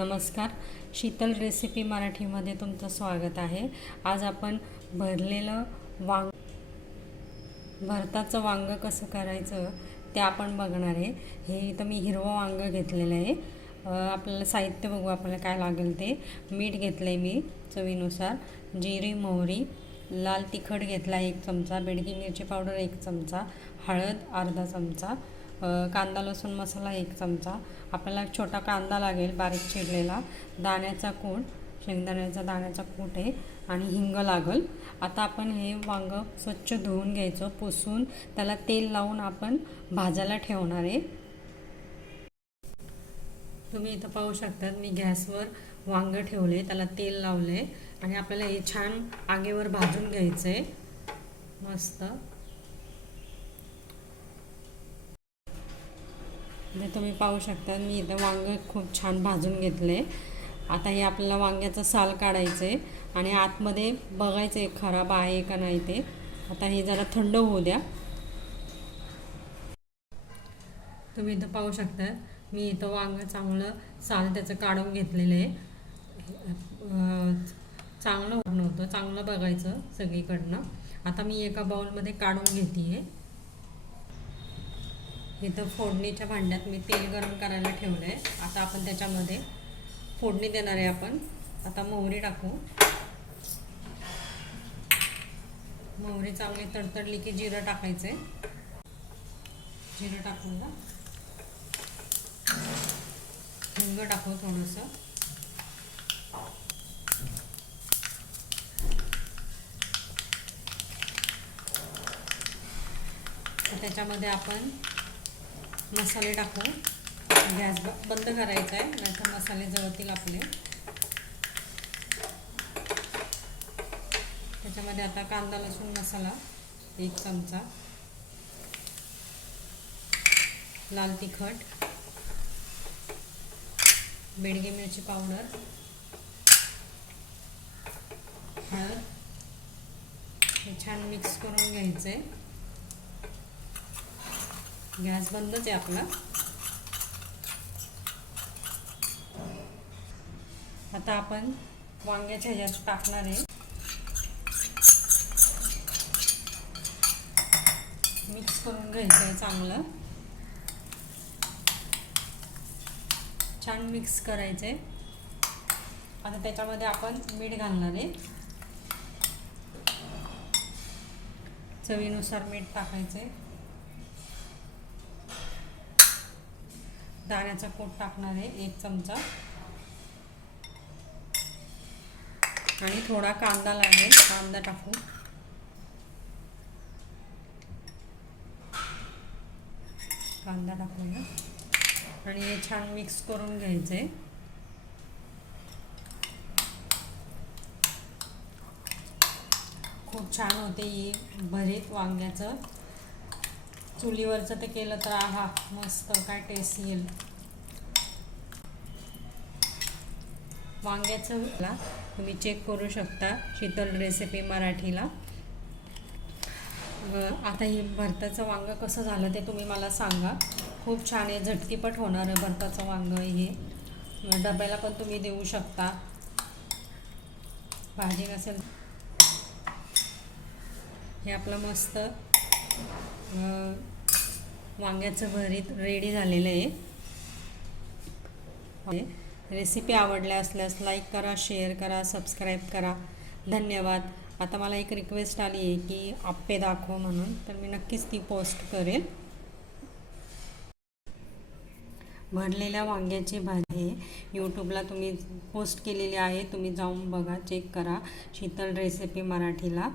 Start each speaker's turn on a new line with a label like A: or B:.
A: नमस्कार. शीतल रेसिपी मराठीमध्ये तुमचं स्वागत आहे. आज आपण भरलेलं वांग भरताचं वांग कसं करायचं ते आपण बघणार आहे. हे इथं मी हिरवं वांग घेतलेलं आहे. आपल्याला साहित्य बघू आपल्याला काय लागेल ते. मीठ घेतलं आहे मी चवीनुसार. जिरी मोहरी लाल तिखट घेतला एक चमचा. बेडगी मिरची पावडर एक चमचा. हळद अर्धा चमचा. कांदा लसूण मसाला एक चमचा. आपल्याला एक छोटा कांदा लागेल बारीक चिरलेला. दाण्याचा कूट शेंगदाण्याचा दाण्याचा कूट आहे आणि हिंग लागल. आता आपण हे वांग स्वच्छ धुवून घ्यायचं पुसून त्याला तेल लावून आपण भाजायला ठेवणार आहे. तुम्ही इथं पाहू शकतात मी गॅसवर वांग ठेवले त्याला तेल लावले आणि आपल्याला हे छान आगेवर भाजून घ्यायचं आहे मस्त. म्हणजे तुम्ही पाहू शकता. मी इथं वांगं खूप छान भाजून घेतले. आता हे आपल्याला वांग्याचं साल काढायचं आहे आणि आतमध्ये बघायचं आहे खराब आहे का नाही ते. आता हे जरा थंड होऊ द्या. तुम्ही इथं पाहू शकता मी इथं वांग चांगलं साल त्याचं काढून घेतलेलं आहे. चांगलं होत होतं चांगलं बघायचं सगळीकडनं. आता मी एका बाउलमध्ये काढून घेते आहे इथं फोडणीच्या भांड्यात मी तेल गरम करायला ठेवलं आहे आता आपण त्याच्यामध्ये फोडणी देणार आहे आपण. आता मोहरी टाकू. मोहरी चांगली तडतडली की जिरं टाकायचं आहे जिरं टाकून ना हिंग टाकू थोडंसं. त्याच्यामध्ये आपण मसाले टाकू. गॅस बंद करायचा आहे नाहीतर मसाले जळतील आपले. त्याच्यामध्ये आता कांदा लसूण मसाला एक चमचा. लाल तिखट. बेडगे मिरची पावडर. हळद. हे छान मिक्स करून घ्यायचं आहे गॅस बंदच आहे आपला. आता आपण वांग्याच्या ह्याच्यात टाकणार आहे. मिक्स करून घ्यायचं आहे चांगलं. छान मिक्स करायचं आहे. आता त्याच्यामध्ये आपण मीठ घालणार आहे. चवीनुसार मीठ टाकायचं आहे. दाण्याचा कोट टाकणार आहे एक चमचा. आणि थोडा कांदा लागेल कांदा टाकू कांदा टाकूया. आणि हे छान मिक्स करून घ्यायचं. आहे खूप छान होते ही भरीत वांग्याचं. चुलीवरचं ते केलं तर आहा मस्त काय टेस्ट येईल. वांग्याचं तुम्ही चेक करू शकता शीतल रेसिपी मराठीला. आता हे भरताचं वांग कसं झालं ते तुम्ही मला सांगा. खूप छान आहे झटकीपट होणार आहे भरताचं वांग हे. डब्याला पण तुम्ही देऊ शकता. भाजी नसेल. हे आपलं मस्त. वांग्याचं भरीत रेडी झालेलं आहे. रेसिपी आवडल्या असल्यास लाईक करा शेअर करा सबस्क्राईब करा. धन्यवाद. आता मला एक रिक्वेस्ट आली आहे की आप्पे दाखव म्हणून. तर मी नक्कीच ती पोस्ट करेल. भरलेल्या वांग्याची भाजी यूट्यूबला तुम्ही पोस्ट केलेली आहे. तुम्ही जाऊन बघा चेक करा. शीतल रेसिपी मराठीला.